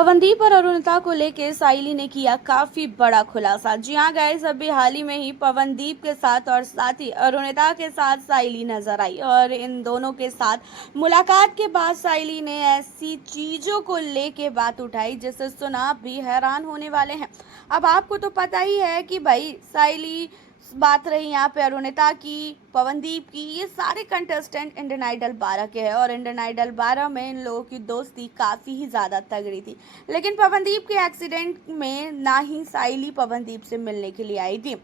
पवनदीप और अरुणिता को लेकर साइली ने किया काफी बड़ा खुलासा। जी हाँ गाइस, अभी हाल ही में ही पवनदीप के साथ और साथ ही अरुणिता के साथ साइली नजर आई और इन दोनों के साथ मुलाकात के बाद साइली ने ऐसी चीजों को लेके बात उठाई जिससे सुना आप भी हैरान होने वाले हैं। अब आपको तो पता ही है कि भाई साइली बात रही यहाँ पे अरुणिता की, पवनदीप की, ये सारे कंटेस्टेंट इंडियन आइडल 12 के हैं और इंडियन आइडल 12 में इन लोगों की दोस्ती काफ़ी ही ज़्यादा तगड़ी थी। लेकिन पवनदीप के एक्सीडेंट में ना ही साइली पवनदीप से मिलने के लिए आई थी।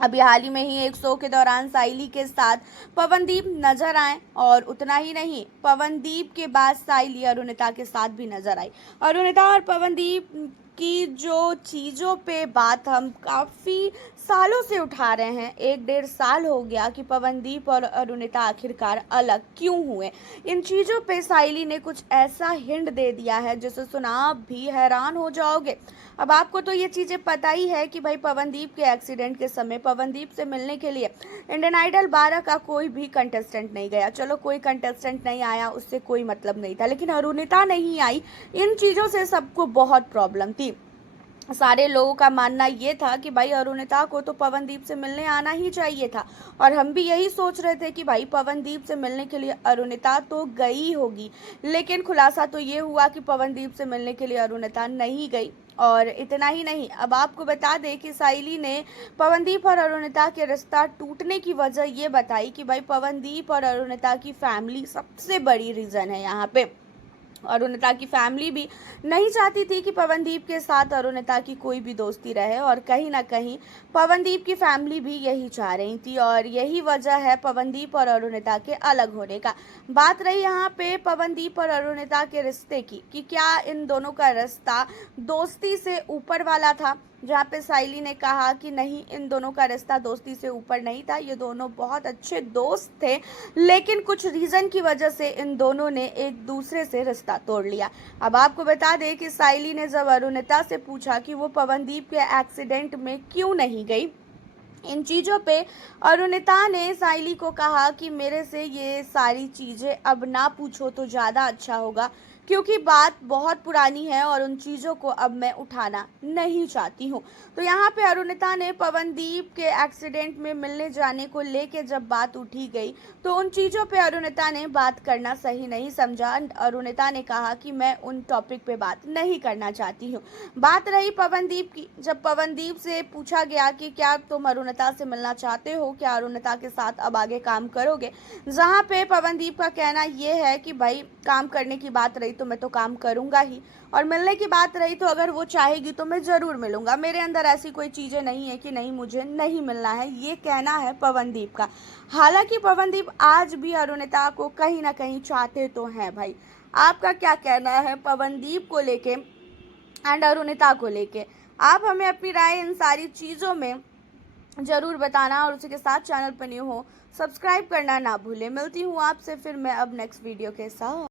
अभी हाल ही में ही एक शो के दौरान साइली के साथ पवनदीप नजर आए और उतना ही नहीं, पवनदीप के बाद साइली अरुणिता के साथ भी नजर आई। अरुणिता और पवनदीप की जो चीज़ों पे बात हम काफ़ी सालों से उठा रहे हैं, 1-1.5 साल हो गया कि पवनदीप और अरुणिता आखिरकार अलग क्यों हुए। इन चीज़ों पे साइली ने कुछ ऐसा हिंट दे दिया है जिसे सुना आप भी हैरान हो जाओगे। अब आपको तो ये चीज़ें पता ही है कि भाई पवनदीप के एक्सीडेंट के समय पवनदीप से मिलने के लिए इंडियन आइडल 12 का कोई भी कंटेस्टेंट नहीं गया। चलो, कोई कंटेस्टेंट नहीं आया उससे कोई मतलब नहीं था, लेकिन अरुणिता नहीं आई, इन चीज़ों से सबको बहुत प्रॉब्लम थी। सारे लोगों का मानना ये था कि भाई अरुणिता को तो पवनदीप से मिलने आना ही चाहिए था और हम भी यही सोच रहे थे कि भाई पवनदीप से मिलने के लिए अरुणिता तो गई होगी। लेकिन खुलासा तो ये हुआ कि पवनदीप से मिलने के लिए अरुणिता नहीं गई। और इतना ही नहीं, अब आपको बता दें कि साइली ने पवनदीप और अरुणिता के रिश्ता टूटने की वजह ये बताई कि भाई पवनदीप और अरुणिता की फैमिली सबसे बड़ी रीज़न है यहाँ पे। अरुणिता की फैमिली भी नहीं चाहती थी कि पवनदीप के साथ अरुणिता की कोई भी दोस्ती रहे और कहीं ना कहीं पवनदीप की फैमिली भी यही चाह रही थी और यही वजह है पवनदीप और अरुणिता के अलग होने का। बात रही यहाँ पे पवनदीप और अरुणिता के रिश्ते की कि क्या इन दोनों का रिश्ता दोस्ती से ऊपर वाला था, जहाँ पे साइली ने कहा कि नहीं, इन दोनों का रिश्ता दोस्ती से ऊपर नहीं था, ये दोनों बहुत अच्छे दोस्त थे, लेकिन कुछ रीज़न की वजह से इन दोनों ने एक दूसरे से रिश्ता तोड़ लिया। अब आपको बता दें कि साइली ने जब अरुणिता से पूछा कि वो पवनदीप के एक्सीडेंट में क्यों नहीं गई, इन चीज़ों पे अरुणिता ने साइली को कहा कि मेरे से ये सारी चीज़ें अब ना पूछो तो ज़्यादा अच्छा होगा, क्योंकि बात बहुत पुरानी है और उन चीज़ों को अब मैं उठाना नहीं चाहती हूँ। तो यहाँ पे अरुणिता ने पवनदीप के एक्सीडेंट में मिलने जाने को लेके जब बात उठी गई तो उन चीज़ों पे अरुणिता ने बात करना सही नहीं समझा। अरुणिता ने कहा कि मैं उन टॉपिक पे बात नहीं करना चाहती हूँ। बात रही पवनदीप की, जब पवनदीप से पूछा गया कि क्या तुम अरुणिता से मिलना चाहते हो, क्या अरुणिता के साथ अब आगे काम करोगे, जहाँ पे पवनदीप का कहना ये है कि भाई काम करने की बात रही तो मैं तो काम करूंगा ही, और मिलने की बात रही तो अगर वो चाहेगी तो मैं ज़रूर मिलूंगा, मेरे अंदर ऐसी कोई चीज़ें नहीं है कि नहीं मुझे नहीं मिलना है, ये कहना है पवनदीप का। हालांकि पवनदीप आज भी अरुणिता को कहीं ना कहीं चाहते तो हैं। भाई आपका क्या कहना है पवनदीप को लेके एंड अरुणिता को लेके? आप हमें अपनी राय इन सारी चीज़ों में ज़रूर बताना और उसी के साथ चैनल पर न्यू हो सब्सक्राइब करना ना भूलें। मिलती हूँ आपसे फिर मैं अब नेक्स्ट वीडियो के साथ।